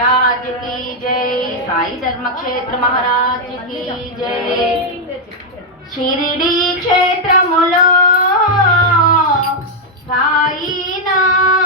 జై. సాయి ధర్మక్షేత్ర మహారాజ్కి జై. షిరిడి క్షేత్రములో సాయినాథుని